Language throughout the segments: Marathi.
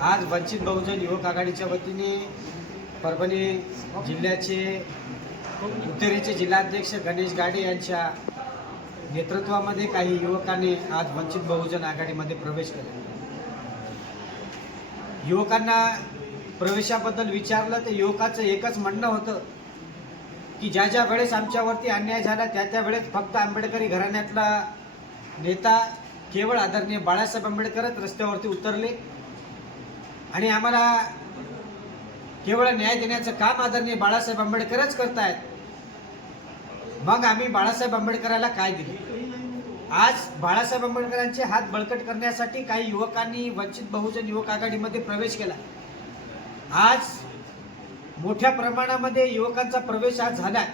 आज वंचित बहुजन युवक आघाडीच्या वतीने परभणी जिल्ह्याचे उत्तरेचे जिल्हाध्यक्ष गणेश गाडे यांच्या नेतृत्वामध्ये काही युवकांनी आज वंचित बहुजन आघाडीमध्ये प्रवेश केला. युवकांना प्रवेशाबद्दल विचारलं तर युवकाचं एकच म्हणणं होतं की ज्या ज्या वेळेस आमच्यावरती अन्याय झाला त्या त्या वेळेस फक्त आंबेडकरी घराण्यातला नेता केवळ आदरणीय बाळासाहेब आंबेडकरच रस्त्यावरती उतरले. आणि आम्हाला केवळ न्याय देण्याचं काम आदरणीय बाळासाहेब आंबेडकरच करतायत. मग आम्ही बाळासाहेब आंबेडकराला काय दिले? आज बाळासाहेब आंबेडकरांचे हात बळकट करण्यासाठी काही युवकांनी वंचित बहुजन युवक आघाडीमध्ये प्रवेश केला. आज मोठ्या प्रमाणामध्ये युवकांचा प्रवेश आज झाला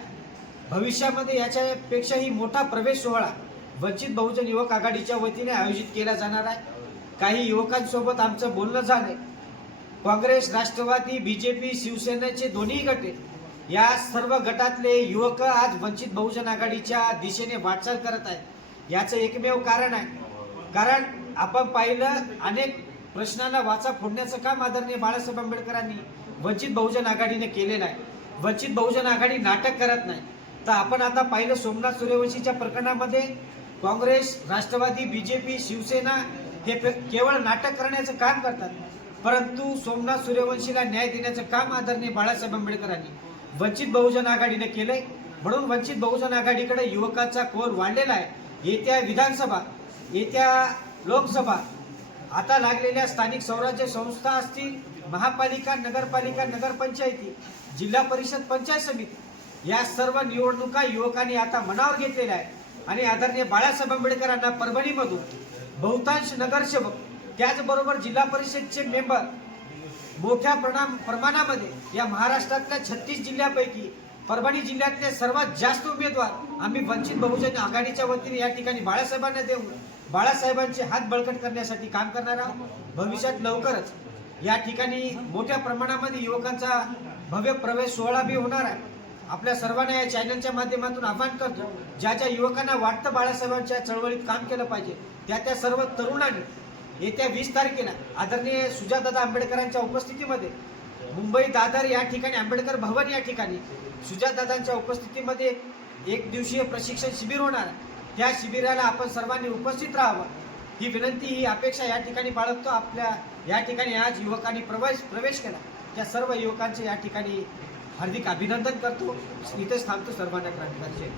भविष्यामध्ये याच्यापेक्षाही मोठा प्रवेश सोहळा वंचित बहुजन युवक आघाडीच्या वतीने आयोजित केला जाणार आहे. काही युवकांसोबत आमचं बोलणं झालंय. काँग्रेस राष्ट्रवादी बीजेपी शिवसेनेचे दोन्ही गट या सर्व गटातले युवक आज वंचित बहुजन आघाडीच्या दिशेने वाटचाल करत आहेत. याचं एकमेव कारण आहे. कारण आपण पाहिलं अनेक प्रश्नांना वाचा फोडण्याचं काम आदरणीय बाळासाहेब आंबेडकरांनी वंचित बहुजन आघाडीने केलेलं आहे. वंचित बहुजन आघाडी नाटक करत नाही. तर आपण आता पाहिलं सोमनाथ सूर्यवंशीच्या प्रकरणामध्ये काँग्रेस राष्ट्रवादी बीजेपी शिवसेना हे केवळ नाटक करण्याचं काम करतात. परंतु सोमनाथ सूर्यवंशीला न्याय देण्याचं काम आदरणीय बाळासाहेब आंबेडकरांनी वंचित बहुजन आघाडीने केलंय. म्हणून वंचित बहुजन आघाडीकडे युवकाचा कोर वाढलेला आहे. येत्या विधानसभा येत्या लोकसभा आता लागलेल्या स्थानिक स्वराज्य संस्था असतील महापालिका नगरपालिका नगरपंचायती जिल्हा परिषद पंचायत समिती या सर्व निवडणुका युवकांनी आता मनावर घेतलेल्या आहे आणि आदरणीय बाळासाहेब आंबेडकरांना परभणीमधून बहुतांश नगरसेवक त्याचबरोबर जिल्हा परिषदचे मेंबर मोठ्या प्रमाणामध्ये या महाराष्ट्रातल्या छत्तीस जिल्ह्यापैकी परभणी जिल्ह्यातले सर्वात जास्त उमेदवार आम्ही वंचित बहुजन आघाडीच्या वतीने या ठिकाणी बाळासाहेबांना देऊन बाळासाहेबांचे हात बळकट करण्यासाठी काम करणार आहोत. भविष्यात लवकरच या ठिकाणी मोठ्या प्रमाणामध्ये युवकांचा भव्य प्रवेश सोहळा बी होणार आहे. आपल्या सर्वांना या चॅनलच्या माध्यमातून आव्हान करतो ज्या ज्या युवकांना वाटतं बाळासाहेबांच्या चळवळीत काम केलं पाहिजे त्या त्या सर्व तरुणांनी येत्या वीस तारखेला आदरणीय सुजातदादा आंबेडकरांच्या उपस्थितीमध्ये मुंबई दादर या ठिकाणी आंबेडकर भवन या ठिकाणी सुजातदादांच्या उपस्थितीमध्ये एक दिवसीय प्रशिक्षण शिबिर होणार. त्या शिबिराला आपण सर्वांनी उपस्थित राहावं. ही विनंती ही अपेक्षा या ठिकाणी बाळगतो. आपल्या या ठिकाणी आज युवकांनी प्रवेश प्रवेश केला. त्या सर्व युवकांचे या ठिकाणी हार्दिक अभिनंदन करतो. इथेच थांबतो सर्वांना क्रांतिकारी